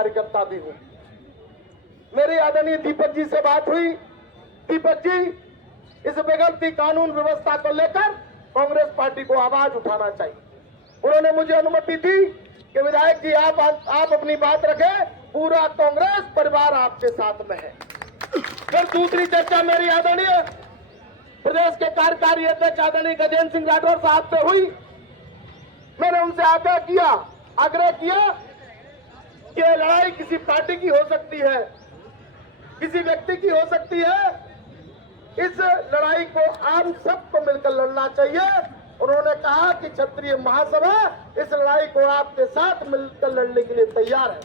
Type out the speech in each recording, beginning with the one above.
कार्यकर्ता भी हूं। मेरी आदरणीय दीपक जी से बात हुई। दीपक जी, इस बिगड़ती कानून व्यवस्था को लेकर कांग्रेस पार्टी को आवाज उठाना चाहिए। उन्होंने मुझे अनुमति दी कि विधायक जी आप अपनी बात रखें, पूरा कांग्रेस परिवार आपके साथ में है। फिर दूसरी चर्चा मेरी आदरणीय प्रदेश के कार्यकारी अध्यक्ष आदरणीय गजेंद्र सिंह राठौर साहब से हुई। मैंने उनसे आग्रह किया कि लड़ाई किसी पार्टी की हो सकती है, किसी व्यक्ति की हो सकती है, इस लड़ाई को आप सबको मिलकर लड़ना चाहिए। उन्होंने कहा कि क्षत्रिय महासभा इस लड़ाई को आपके साथ मिलकर लड़ने के लिए तैयार है।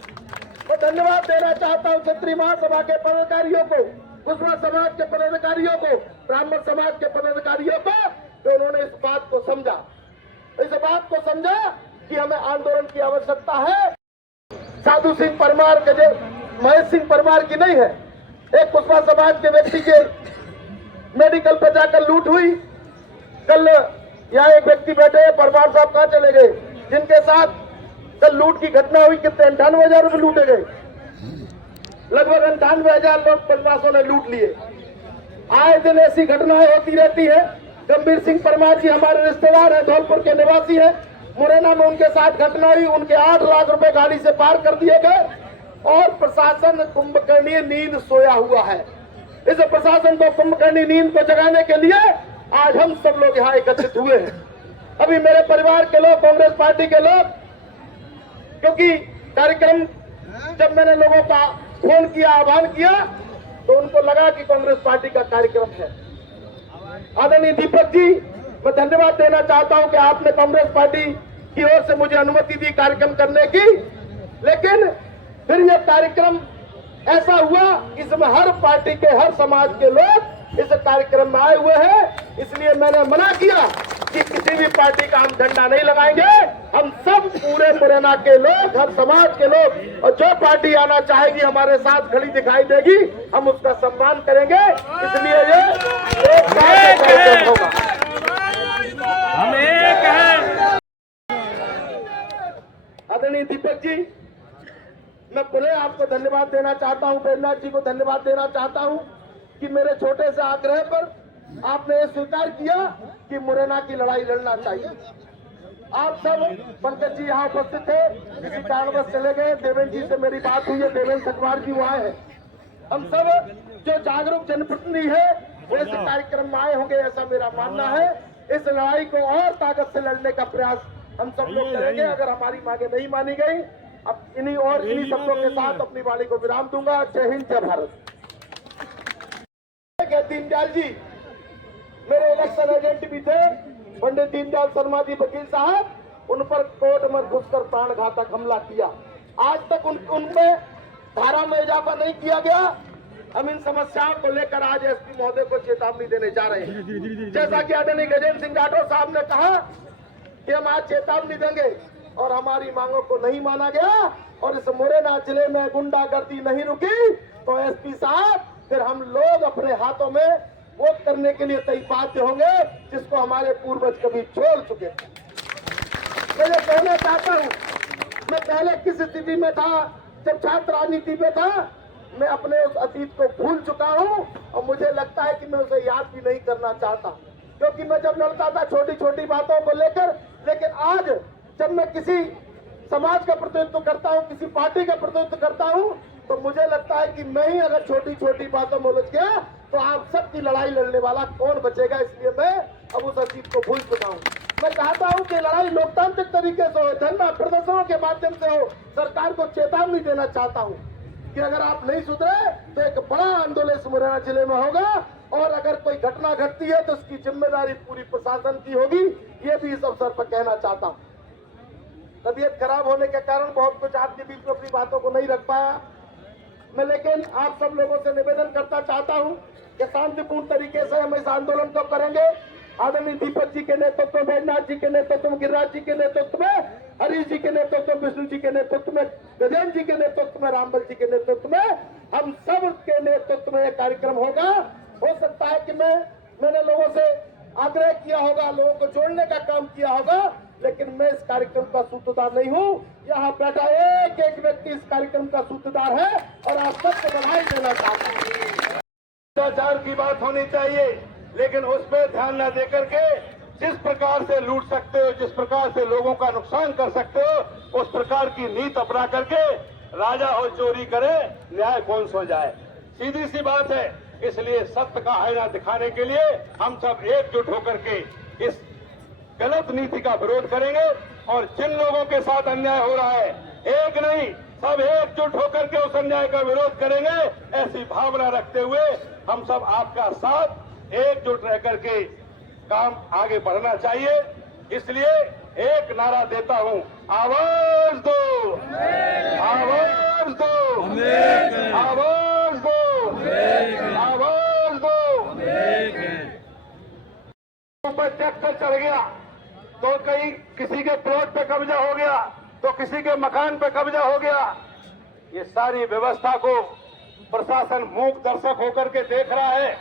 मैं धन्यवाद देना चाहता हूं क्षत्रिय महासभा के पदाधिकारियों को, कुशवाहा समाज के पदाधिकारियों को, ब्राह्मण समाज के पदाधिकारियों को, कि उन्होंने इस बात को समझा कि हमें आंदोलन की आवश्यकता है। साधु सिंह परमार के महेश सिंह परमार की नहीं है, एक कुशवाहा समाज के व्यक्ति के मेडिकल पर जाकर लूट हुई। कल यहाँ एक व्यक्ति बैठे हैं, परमार साहब कहाँ चले गए, जिनके साथ कल लूट की घटना हुई। कितने 98,000 रुपए लूटे गए, लगभग 98,000 लोग बदमाशों ने लूट लिए। आए दिन ऐसी घटनाएं होती रहती है। गंभीर सिंह परमार जी हमारे रिश्तेदार हैं, धौलपुर के निवासी हैं। मुरैना में उनके साथ घटना हुई, उनके 8 लाख रुपए गाड़ी से पार कर दिए गए और प्रशासन कुंभकर्णीय नींद सोया हुआ है। इस प्रशासन को कुंभकर्णी नींद को जगाने के लिए आज हम सब लोग यहाँ एकत्रित हुए हैं। अभी मेरे परिवार के लोग, कांग्रेस पार्टी के लोग, क्योंकि कार्यक्रम जब मैंने लोगों का फोन किया, आह्वान किया, तो उनको लगा कि कांग्रेस पार्टी का कार्यक्रम है। आदरणीय दीपक जी, मैं धन्यवाद देना चाहता हूं कि आपने कांग्रेस पार्टी की ओर से मुझे अनुमति दी कार्यक्रम करने की। लेकिन फिर यह कार्यक्रम ऐसा हुआ, इसमें हर पार्टी के, हर समाज के लोग इस कार्यक्रम में आए हुए हैं। इसलिए मैंने मना किया कि किसी भी पार्टी का हम झंडा नहीं लगाएंगे। हम सब पूरे मुरैना के लोग, हर समाज के लोग, और जो पार्टी आना चाहेगी हमारे साथ खड़ी दिखाई देगी, हम उसका सम्मान करेंगे। इसलिए ये एक कार्यक्रम होगा। हम एक हैं। आदरणीय दीपक जी, मैं पुनः आपको धन्यवाद देना चाहता हूं, प्रेमनाथ जी को धन्यवाद देना चाहता हूं कि मेरे छोटे से आग्रह पर आपने ये स्वीकार किया कि मुरैना की लड़ाई लड़ना चाहिए। आप सब, पंकज जी यहाँ उपस्थित थे, किसी कारणवश चले गए। देवेंद्र जी से मेरी बात हुई है, देवेंद्र सचवार जी वहाँ है। हम सब जो जागरूक जनप्रतिनिधि है वो इस कार्यक्रम में आए होंगे, ऐसा मेरा मानना है। इस लड़ाई को और ताकत से लड़ने का प्रयास हम सब लोग करेंगे। अगर हमारी मांगे नहीं मानी गई, अब इन्हीं शब्दों के साथ अपनी वाणी को विराम दूंगा। जय हिंद, जय भारत। दीनदयाल जी मेरे इलेक्शन एजेंट भी थे, पंडित दीनदयाल शर्मा जी वकील साहब, उन पर कोर्ट में घुसकर प्राणघातक हमला किया। आज तक उनमें धारा में इजाफा नहीं किया गया। हम इन समस्याओं को लेकर आज एसपी महोदय को चेतावनी देने जा रहे हैं। जैसा कि आदरणीय गजेंद्र सिंह राठौर साहब ने कहा कि हम आज चेतावनी देंगे और हमारी मांगों को नहीं माना गया और इस मुरैना जिले में गुंडागर्दी नहीं रुकी, तो एसपी साहब फिर हम लोग अपने हाथों में वो करने के लिए बाध्य होंगे जिसको हमारे पूर्वज कभी छोड़ चुके थे। मैं ये कहना चाहता हूँ, मैं पहले किस स्थिति में था, जब छात्र राजनीति में था, मैं अपने उस अतीत को भूल चुका हूँ और मुझे लगता है कि मैं उसे याद भी नहीं करना चाहता, क्योंकि मैं जब लड़ता था छोटी छोटी बातों को लेकर, लेकिन आज जब मैं किसी समाज का प्रतिनिधित्व करता हूँ, किसी पार्टी का प्रतिनिधित्व करता हूँ, तो मुझे लगता है कि मैं ही अगर छोटी छोटी बातों में उलझ गया तो आप सबकी लड़ाई लड़ने वाला कौन बचेगा। इसलिए मैं अब उस अतीत को भूल चुका हूँ। मैं चाहता हूँ कि लड़ाई लोकतांत्रिक तरीके से हो, धरना प्रदर्शनों के माध्यम से हो। सरकार को चेतावनी देना चाहता हूँ कि अगर आप नहीं सुधरे तो एक बड़ा आंदोलन इस मुरैना जिले में होगा और अगर कोई घटना घटती है तो उसकी जिम्मेदारी पूरी प्रशासन की होगी। ये भी इस अवसर पर कहना चाहता हूँ। तबीयत खराब होने के कारण बहुत कुछ आपके बीच में अपनी बातों को नहीं रख पाया मैं, लेकिन आप सब लोगों से निवेदन करता चाहता हूं कि शांतिपूर्ण तरीके से हम इस आंदोलन को करेंगे। आदरणीय दीपक जी के नेतृत्व में, बैजनाथ जी के नेतृत्व में, गिरिराज जी के नेतृत्व में, हरीश जी के नेतृत्व में, विष्णु जी के नेतृत्व में, गजेंद्र जी के नेतृत्व में, रामबल जी के नेतृत्व में, हम सब के नेतृत्व में यह कार्यक्रम होगा। हो सकता है कि मैंने लोगों से आग्रह किया होगा, लोगों को जोड़ने का काम किया होगा, लेकिन मैं इस कार्यक्रम का सूत्रधार नहीं हूं। यहाँ बैठा एक एक व्यक्ति इस कार्यक्रम का सूत्रधार है और आप सबको बधाई देना चाहता हूँ। भ्रष्टाचार की बात होनी चाहिए, लेकिन उस पर ध्यान न देकर के जिस प्रकार से लूट सकते हो, जिस प्रकार से लोगों का नुकसान कर सकते हो, उस प्रकार की नीति अपना करके राजा हो चोरी करे, न्याय कौन सो जाए। सीधी सी बात है। इसलिए सत्य का आईना दिखाने के लिए हम सब एकजुट होकर के इस गलत नीति का विरोध करेंगे और जिन लोगों के साथ अन्याय हो रहा है, एक नहीं सब एकजुट होकर के उस अन्याय का विरोध करेंगे। ऐसी भावना रखते हुए हम सब आपका साथ एकजुट रह करके काम आगे बढ़ना चाहिए। इसलिए एक नारा देता हूं, आवाज दो, आवाज दो, आवाज दो, आवाज दो। ऊपर चक्कर चढ़ गया तो कहीं किसी के प्लॉट पे कब्जा हो गया, तो किसी के मकान पे कब्जा हो गया। ये सारी व्यवस्था को प्रशासन मूक दर्शक होकर के देख रहा है।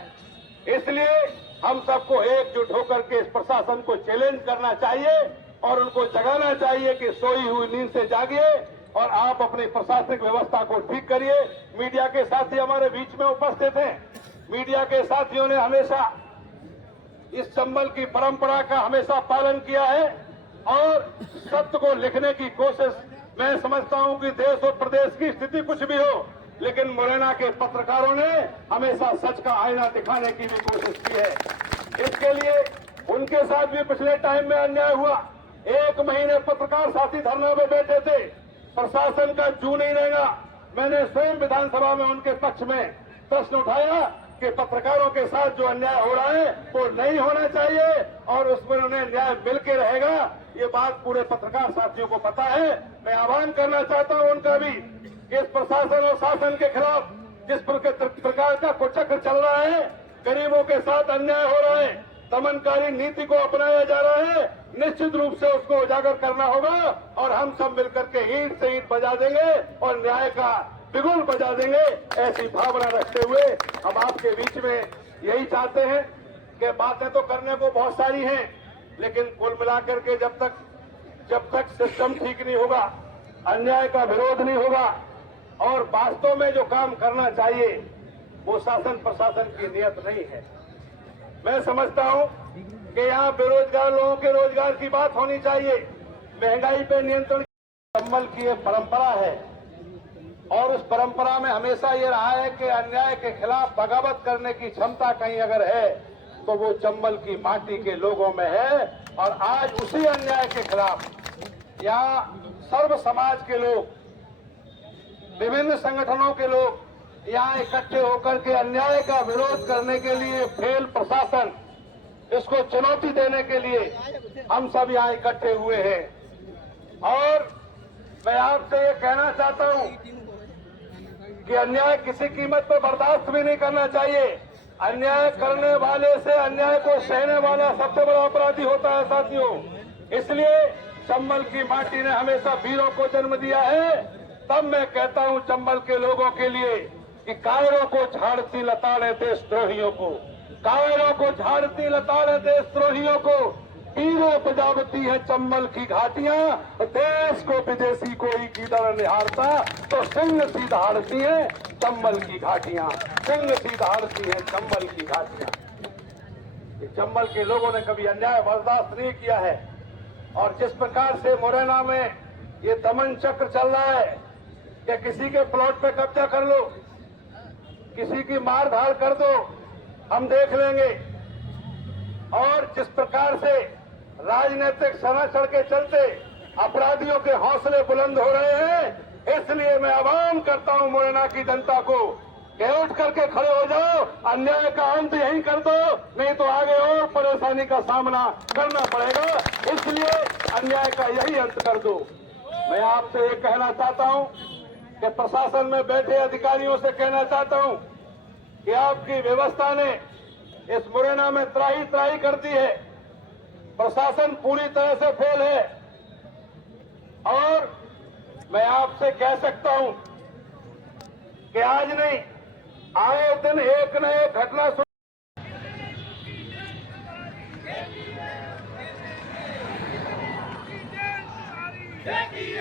इसलिए हम सबको एकजुट होकर के इस प्रशासन को चैलेंज करना चाहिए और उनको जगाना चाहिए कि सोई हुई नींद से जागिए और आप अपनी प्रशासनिक व्यवस्था को ठीक करिए। मीडिया के साथी हमारे बीच में उपस्थित हैं। मीडिया के साथियों ने हमेशा इस चंबल की परंपरा का हमेशा पालन किया है और सत्य को लिखने की कोशिश, मैं समझता हूं कि देश और प्रदेश की स्थिति कुछ भी हो, लेकिन मुरैना के पत्रकारों ने हमेशा सच का आईना दिखाने की भी कोशिश की है। इसके लिए उनके साथ भी पिछले टाइम में अन्याय हुआ। 1 महीने पत्रकार साथी धरना में बैठे थे, प्रशासन का जू नहीं रहेगा। मैंने स्वयं विधानसभा में उनके पक्ष में प्रश्न उठाया कि पत्रकारों के साथ जो अन्याय हो रहा है वो नहीं होना चाहिए और उसमें उन्हें न्याय मिल के रहेगा। ये बात पूरे पत्रकार साथियों को पता है। मैं आह्वान करना चाहता हूं उनका भी कि इस प्रशासन और शासन के खिलाफ जिस प्रकार का कुचक्र चल रहा है, गरीबों के साथ अन्याय हो रहा है, दमनकारी नीति को अपनाया जा रहा है, निश्चित रूप से उसको उजागर करना होगा और हम सब मिलकर के ईंट से ईंट बजा देंगे और न्याय का बिगुल बजा देंगे। ऐसी भावना रखते हुए हम आपके बीच में यही चाहते हैं कि बातें तो करने को बहुत सारी हैं, लेकिन कुल मिलाकर के जब तक सिस्टम ठीक नहीं होगा, अन्याय का विरोध नहीं होगा और वास्तव में जो काम करना चाहिए वो शासन प्रशासन की नियत नहीं है। मैं समझता हूं कि यहाँ बेरोजगार लोगों के रोजगार की बात होनी चाहिए, महंगाई पे नियंत्रण। चंबल की एक परंपरा है और उस परंपरा में हमेशा ये रहा है कि अन्याय के खिलाफ बगावत करने की क्षमता कहीं अगर है तो वो चंबल की माटी के लोगों में है। और आज उसी अन्याय के खिलाफ यहाँ सर्व समाज के लोग, विभिन्न संगठनों के लोग यहाँ इकट्ठे होकर के अन्याय का विरोध करने के लिए, फेल प्रशासन इसको चुनौती देने के लिए हम सब यहाँ इकट्ठे हुए हैं। और मैं आपसे ये कहना चाहता हूँ कि अन्याय किसी कीमत पर बर्दाश्त भी नहीं करना चाहिए। अन्याय करने वाले से अन्याय को सहने वाला सबसे बड़ा अपराधी होता है साथियों। इसलिए चंबल की माटी ने हमेशा वीरों को जन्म दिया है। तब मैं कहता हूं चंबल के लोगों के लिए कि कायरों को झाड़ती लताड़े देशद्रोहियों को, कायरों को झाड़ती लताड़े देशद्रोहियों को, हीरो बजावती है चंबल की घाटियां, देश को विदेशी कोई कीदड़ निहारता तो सिंह सी दहाड़ती है चंबल की घाटियां, सिंह सी दहाड़ती है चंबल की घाटियां। ये चंबल के लोगों ने कभी अन्याय बर्दाश्त नहीं किया है और जिस प्रकार से मुरैना में ये दमन चक्र चल रहा है कि किसी के प्लॉट पे कब्जा कर लो, किसी की मार धाड़ कर दो, हम देख लेंगे। और जिस प्रकार से राजनीतिक संरक्षण के चलते अपराधियों के हौसले बुलंद हो रहे हैं, इसलिए मैं आह्वान करता हूं मुरैना की जनता को कि उठ करके खड़े हो जाओ, अन्याय का अंत यहीं कर दो, नहीं तो आगे और परेशानी का सामना करना पड़ेगा। इसलिए अन्याय का यही अंत कर दो। मैं आपसे ये कहना चाहता हूं कि प्रशासन में बैठे अधिकारियों से कहना चाहता हूं कि आपकी व्यवस्था ने इस मुरैना में त्राही त्राही कर दी है। प्रशासन पूरी तरह से फेल है और मैं आपसे कह सकता हूं कि आज नहीं, आए दिन एक न एक घटना Jackie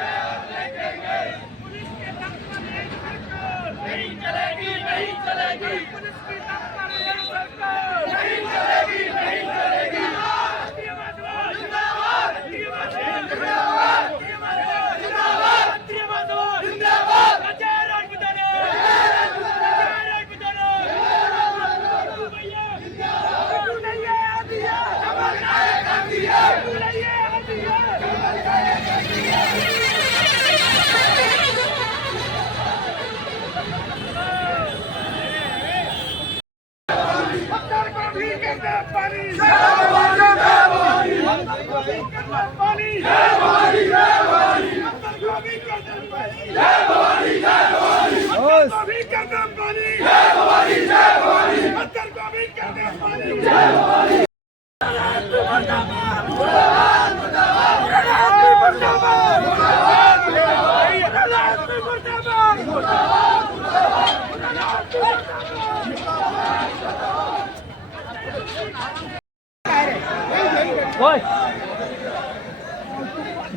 ओए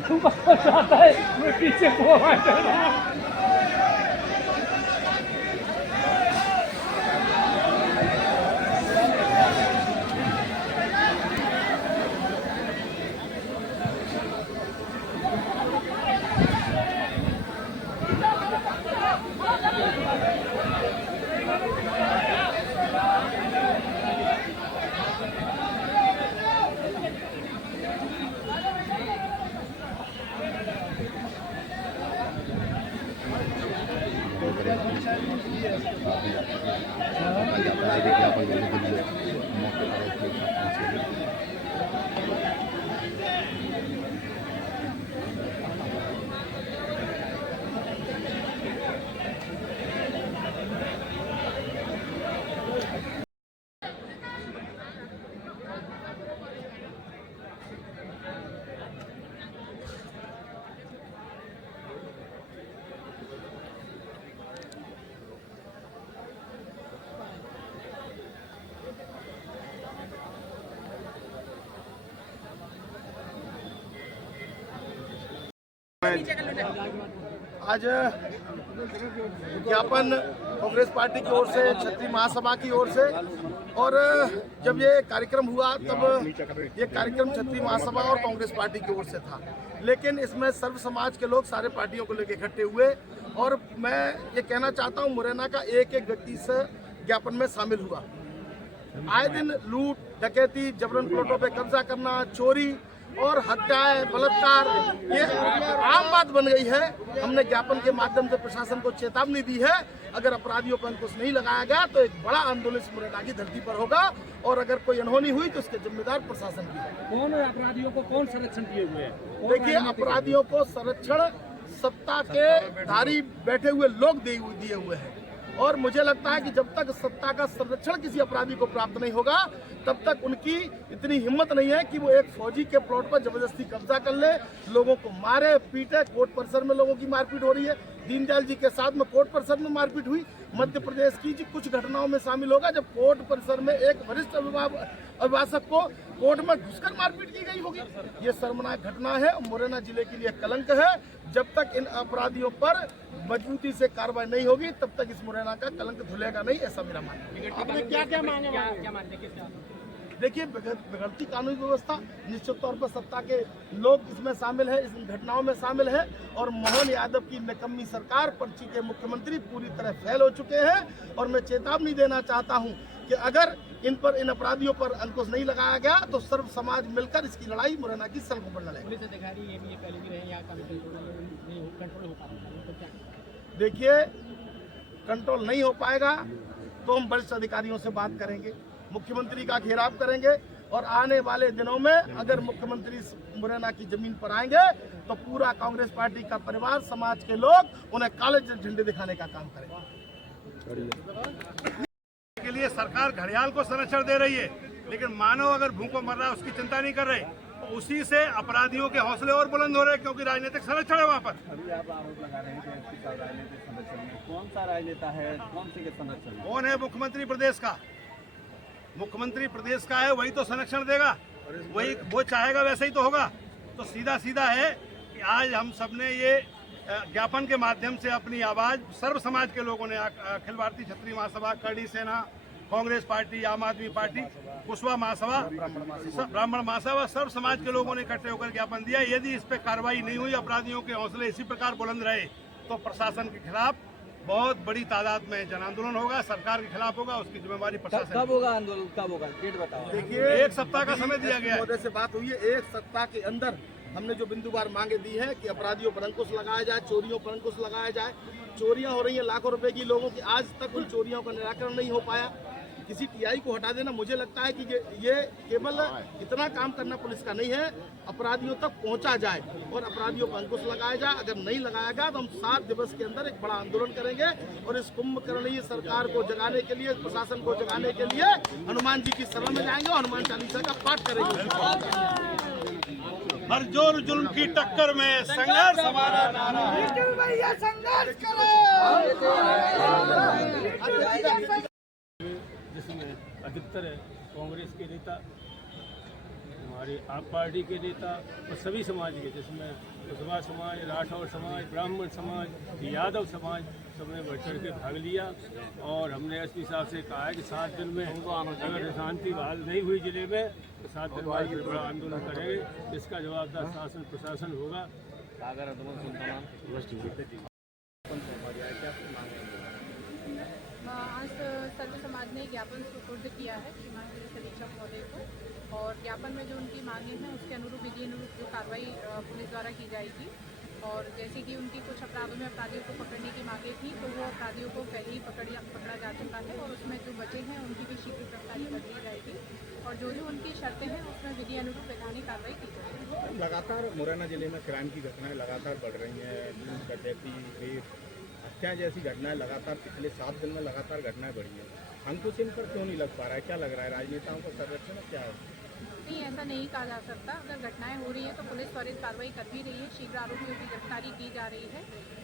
तू वापस आता है मैं पीछे को आज ज्ञापन कांग्रेस पार्टी की ओर से, क्षत्रिय महासभा की ओर से, और जब ये कार्यक्रम हुआ तब ये कार्यक्रम क्षत्रिय महासभा और कांग्रेस पार्टी की ओर से था, लेकिन इसमें सर्व समाज के लोग सारे पार्टियों को लेकर इकट्ठे हुए। और मैं ये कहना चाहता हूँ, मुरैना का एक एक व्यक्ति से ज्ञापन में शामिल हुआ। आए दिन लूट, डकैती, जबरन प्लॉटों पे कब्जा करना, चोरी और हत्याएं, बलात्कार, ये आम बात बन गई है। हमने ज्ञापन के माध्यम से प्रशासन को चेतावनी दी है, अगर अपराधियों पर अंकुश नहीं लगाया गया तो एक बड़ा आंदोलन इस मुरैना की धरती पर होगा, और अगर कोई अनहोनी हुई तो उसके जिम्मेदार प्रशासन की है। कौन अपराधियों को कौन संरक्षण दिए हुए हैं? देखिए, अपराधियों को संरक्षण सत्ता के धारी बैठे हुए लोग दिए हुए हैं, और मुझे लगता है कि जब तक सत्ता का संरक्षण किसी अपराधी को प्राप्त नहीं होगा तब तक उनकी इतनी हिम्मत नहीं है कि वो एक फौजी के प्लॉट पर जबरदस्ती कब्जा कर ले, लोगों को मारे पीटे। कोर्ट परिसर में लोगों की मारपीट हो रही है। दीनदयाल जी के साथ में कोर्ट परिसर में मारपीट हुई। मध्य प्रदेश की कुछ घटनाओं में शामिल होगा जब कोर्ट परिसर में एक वरिष्ठ अभिभाषक को कोर्ट में घुसकर मारपीट की गई होगी। ये शर्मनाक घटना है, मुरैना जिले के लिए कलंक है। जब तक इन अपराधियों पर मजबूती से कार्रवाई नहीं होगी तब तक इस मुरैना का कलंक धुलेगा नहीं, ऐसा मेरा मानना है। आपने क्या मांगे? देखिए, बिगड़ती कानूनी व्यवस्था, निश्चित तौर पर सत्ता के लोग इसमें शामिल है, इस घटनाओं में शामिल है, और मोहन यादव की निकम्मी सरकार, पर्ची के मुख्यमंत्री पूरी तरह फेल हो चुके हैं। और मैं चेतावनी देना चाहता हूं कि अगर इन अपराधियों पर अंकुश नहीं लगाया गया तो सर्व समाज मिलकर इसकी लड़ाई मुरैना की सड़कों पर लड़ेगा। देखिए, कंट्रोल नहीं हो पाएगा तो हम वरिष्ठ अधिकारियों से बात करेंगे, मुख्यमंत्री का घेराव करेंगे, और आने वाले दिनों में अगर मुख्यमंत्री मुरैना की जमीन पर आएंगे तो पूरा कांग्रेस पार्टी का परिवार, समाज के लोग उन्हें काले झंडे दिखाने का काम करेंगे। के लिए सरकार घड़ियाल को संरक्षण दे रही है, लेकिन मानव अगर भूखों मर रहा है उसकी चिंता नहीं कर रहे, तो उसी से अपराधियों के हौसले और बुलंद हो रहे हैं, क्योंकि राजनीतिक संरक्षण है वहाँ पर। अभी आप आरोप लगा रहे हैं कि एसपी साहब राजनीतिक संरक्षण में, कौन सा राजनेता है, कौन सी के संरक्षण में? कौन है? मुख्यमंत्री प्रदेश का। मुख्यमंत्री प्रदेश का है, वही तो संरक्षण देगा, वही वो चाहेगा वैसे ही तो होगा। तो सीधा सीधा है कि आज हम सबने ये ज्ञापन के माध्यम से अपनी आवाज सर्व समाज के लोगों ने, अखिल भारतीय क्षत्रिय महासभा, करड़ी सेना, कांग्रेस पार्टी, आम आदमी पार्टी, कुशवा महासभा, ब्राह्मण महासभा, सर्व समाज के लोगों ने इकट्ठे होकर ज्ञापन दिया। यदि इस पे कार्रवाई नहीं हुई, अपराधियों के हौसले इसी प्रकार बुलंद रहे, तो प्रशासन के खिलाफ बहुत बड़ी तादाद में जन आंदोलन होगा, सरकार के खिलाफ होगा, उसकी जिम्मेवारी प्रशासन। कब होगा आंदोलन, कब होगा, डेट बताओ। देखिए, 1 सप्ताह का समय दिया गया है। महोदय से बात हुई है, 1 सप्ताह के अंदर हमने जो बिंदुवार मांगे दी है कि अपराधियों पर अंकुश लगाया जाए, चोरियों पर अंकुश लगाया जाए। चोरियां हो रही हैं लाखों रुपए की, लोगों की आज तक उन चोरियों का निराकरण नहीं हो पाया। किसी टीआई को हटा देना, मुझे लगता है कि ये केवल इतना काम करना पुलिस का नहीं है, अपराधियों तक पहुंचा जाए और अपराधियों पर अंकुश लगाया जाए। अगर नहीं लगाया गया तो हम 7 दिवस के अंदर एक बड़ा आंदोलन करेंगे और इस कुंभकर्णी सरकार को जगाने के लिए, प्रशासन को जगाने के लिए हनुमान जी की शरण में जाएंगे और हनुमान चालीसा का पाठ करेंगे। हर जोर जुल्म की टक्कर में संघर्ष हमारा नारा है। जिसमें अधिकतर कांग्रेस के नेता, हमारी आप पार्टी के नेता और सभी समाज के, जिसमें कुशवाहा समाज, राठौर समाज, ब्राह्मण समाज, यादव समाज, सबने बढ़ चढ़ के भाग लिया। और हमने एसपी साहब से कहा है कि 7 दिन में अगर शांति बहाल नहीं हुई जिले में तो 7 दिन बाद फिर बड़ा आंदोलन करेंगे। इसका जवाबदार शासन प्रशासन होगा। आज सर्व समाज ने ज्ञापन सुपुर्द किया है श्रीमान समीक्षा महोदय को, और ज्ञापन में जो उनकी मांगे हैं उसके अनुरूप विधि अनुरूप जो कार्रवाई पुलिस द्वारा की जाएगी। और जैसे कि उनकी कुछ अपराधों में अपराधियों को पकड़ने की मांगे थी, तो वो अपराधियों को पहले ही पकड़ा जा चुका है और उसमें जो बचे हैं उनकी भी शीघ्र गिरफ्तारी कर ली जाएगी और जो जो उनकी शर्तें हैं उसमें विधि अनुरूप वैधानिक कार्रवाई की जाएगी। लगातार मुरैना जिले में क्राइम की घटनाएं लगातार बढ़ रही हैं, डकैती, रेप, हत्या जैसी घटनाएं लगातार पिछले 7 दिन में लगातार घटनाएं बढ़ी हैं। अंकुश इन पर क्यों नहीं लग पा रहा है? क्या लग रहा है, राजनेताओं का संरक्षण क्या है? नहीं, ऐसा नहीं कहा जा सकता। अगर घटनाएं हो रही है तो पुलिस त्वरित कार्रवाई कर भी रही है, शीघ्र आरोपियों की गिरफ्तारी की जा रही है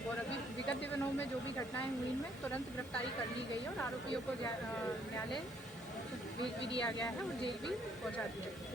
और अभी विगत दिनों में जो भी घटनाएं हुई इनमें तुरंत गिरफ्तारी कर ली गई है और आरोपियों को न्यायालय भेज भी दिया गया है और जेल भी पहुंचा दिया गया है।